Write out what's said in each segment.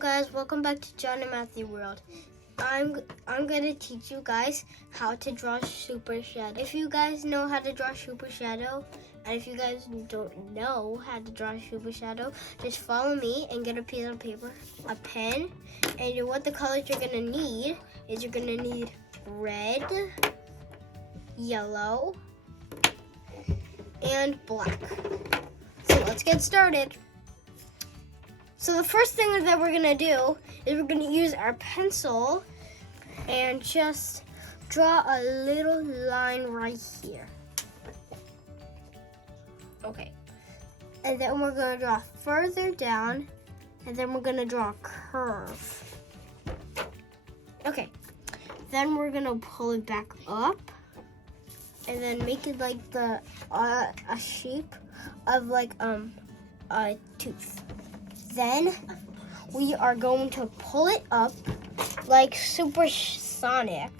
guys, welcome back to John and Matthew World. I'm gonna teach you guys how to draw Super Shadow. If you guys know how to draw Super Shadow, and if you guys don't know how to draw Super Shadow, just follow me and get a piece of paper, a pen, and what the colors you're gonna need is you're gonna need red, yellow, and black. So let's get started. So the first thing that we're gonna do is we're gonna use our pencil and just draw a little line right here. Okay. And then we're gonna draw further down, and then we're gonna draw a curve. Okay. Then we're gonna pull it back up, and then make it like the a shape of like a tooth. Then we are going to pull it up like Super Sonic.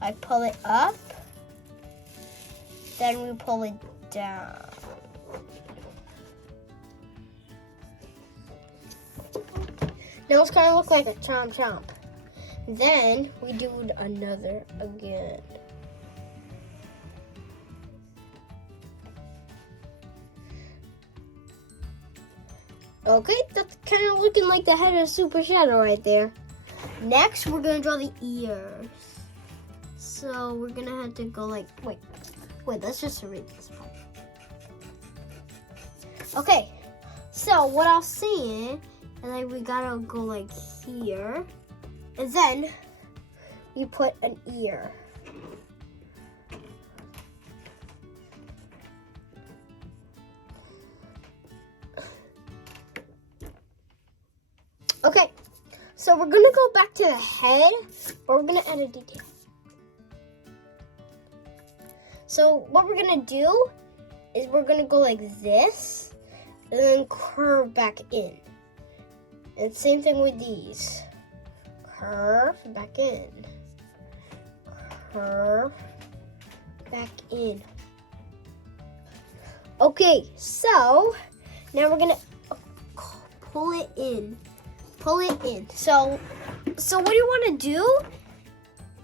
I pull it up, then we pull it down. Now it's kind of look like a chomp chomp. Then we do another again. Okay, that's kind of looking like the head of Super Shadow right there. Next, we're gonna draw the ears. So we're gonna have to go like, wait, let's just erase this part. Okay, so what I'll see is, and then we gotta go like here, and then we put an ear. Okay, so we're gonna go back to the head, or we're gonna add a detail. So what we're gonna do is we're gonna go like this, and then curve back in. And same thing with these. Curve back in. Curve back in. Okay, so now we're gonna pull it in. Pull it in. So what you want to do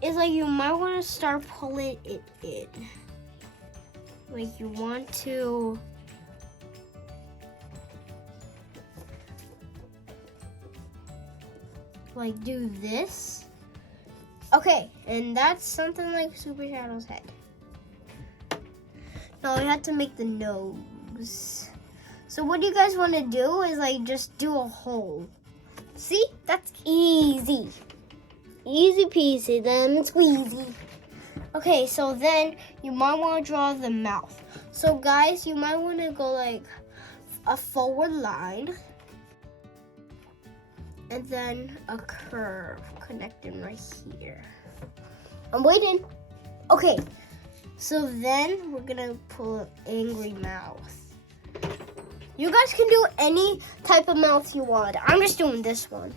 is like you might want to start pulling it in. Like you want to like do this. Okay, and that's something like Super Shadow's head. Now we have to make the nose. So what you guys want to do is like just do a hole. See, that's easy. Easy peasy, lemon squeezy. Okay, so then you might want to draw the mouth. So guys, you might want to go like a forward line. And then a curve connecting right here. I'm waiting. Okay, so then we're gonna pull an angry mouth. You guys can do any type of mouth you want. I'm just doing this one.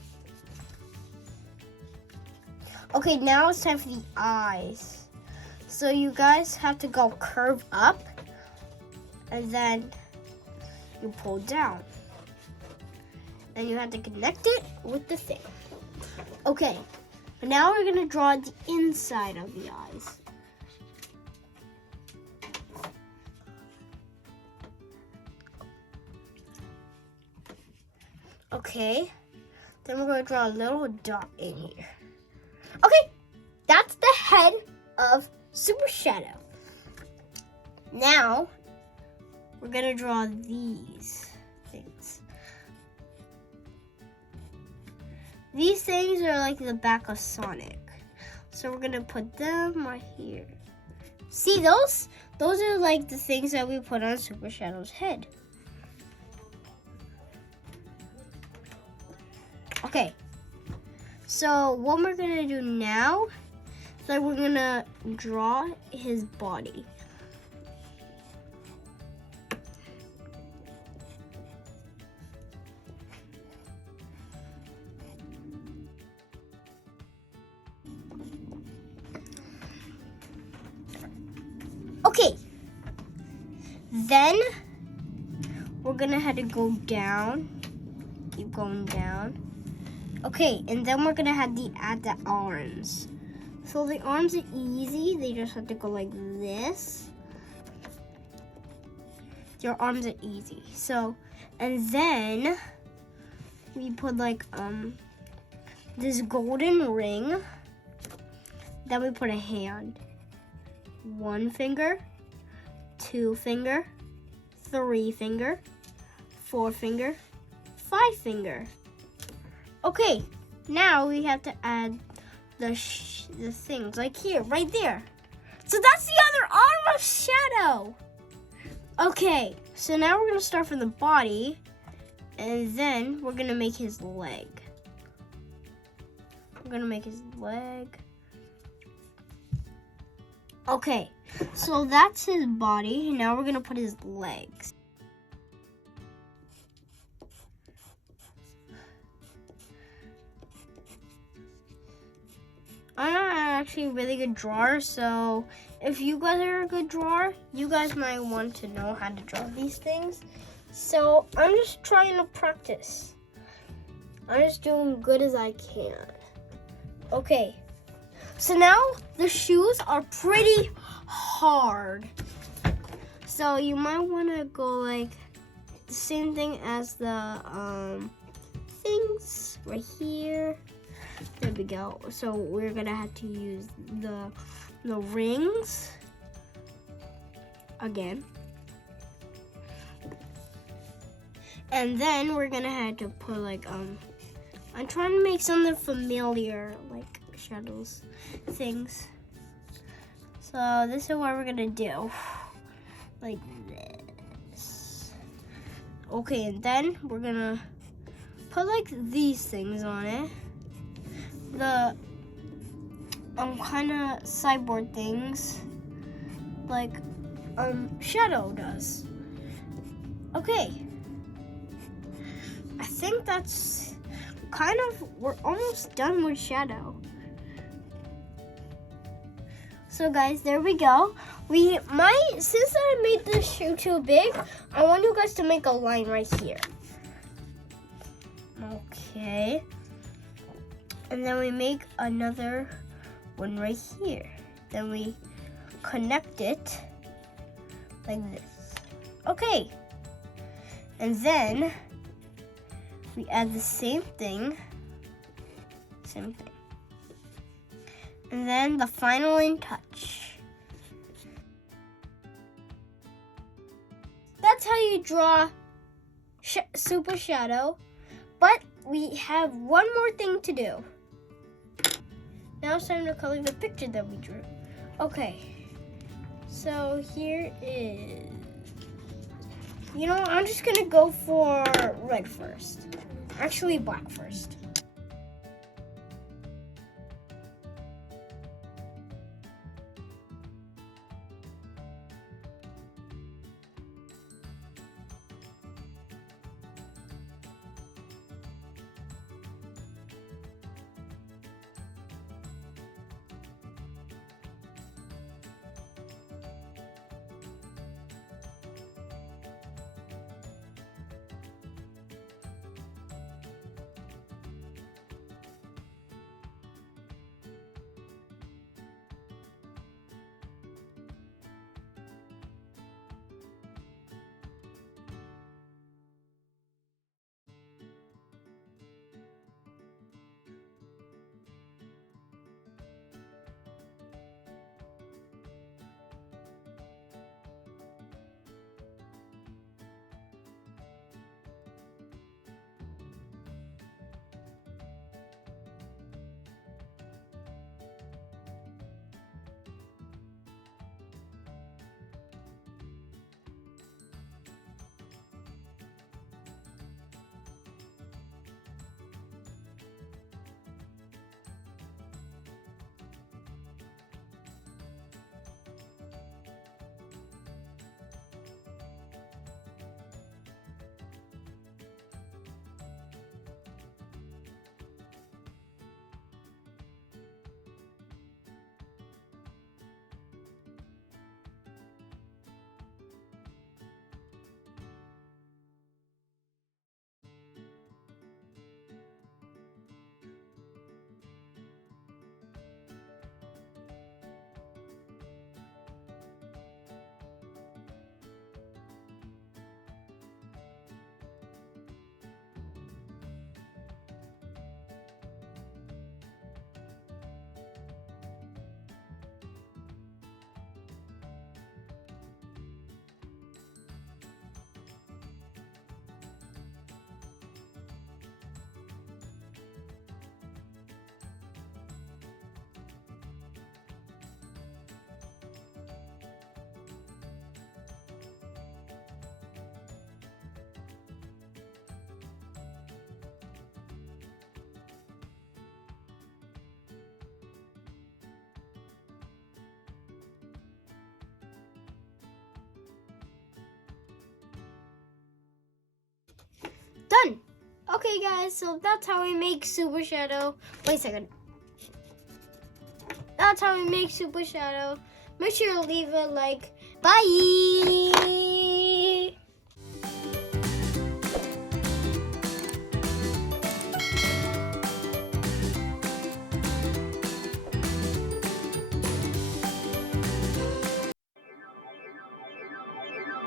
Okay, now it's time for the eyes. So you guys have to go curve up, and then you pull down. And you have to connect it with the thing. Okay, but now we're gonna draw the inside of the eyes. Okay, then we're gonna draw a little dot in here. Okay, that's the head of Super Shadow. Now, we're gonna draw these things. These things are like the back of Sonic. So we're gonna put them right here. See those? Those are like the things that we put on Super Shadow's head. Okay, so what we're gonna do now is like we're gonna draw his body. Okay, then we're gonna have to go down, keep going down. Okay, and then we're gonna add the arms. So the arms are easy. They just have to go like this. Your arms are easy. So, and then we put like this golden ring. Then we put a hand. 1 finger, 2 finger, 3 finger, 4 finger, 5 finger. Okay, now we have to add the things like here, right there. So that's the other arm of Shadow. Okay, so now we're gonna start from the body, and then we're gonna make his leg. We're gonna make his leg. Okay, so that's his body. Now we're gonna put his legs. I'm not actually a really good drawer, so if you guys are a good drawer, you guys might want to know how to draw these things. So I'm just trying to practice. I'm just doing good as I can. Okay, so now the shoes are pretty hard. So you might want to go like the same thing as the things right here. There we go. So we're gonna have to use the rings again. And then we're gonna have to put like I'm trying to make something familiar, like Shadow's things. So this is what we're gonna do. Like this. Okay, and then we're gonna put like these things on it. The kind of cyborg things like Shadow does. Okay, I think that's we're almost done with Shadow. So guys, there we go. Since I made this shoe too big, I want you guys to make a line right here. Okay. And then we make another one right here. Then we connect it like this. Okay. And then we add the same thing. And then the final touch. That's how you draw Super Shadow. But we have one more thing to do. Now it's time to color the picture that we drew. Okay, so here is, I'm just gonna go for red first. Actually, black first. Okay, guys, so that's how we make Super Shadow. Wait a second. That's how we make Super Shadow. Make sure to leave a like. Bye!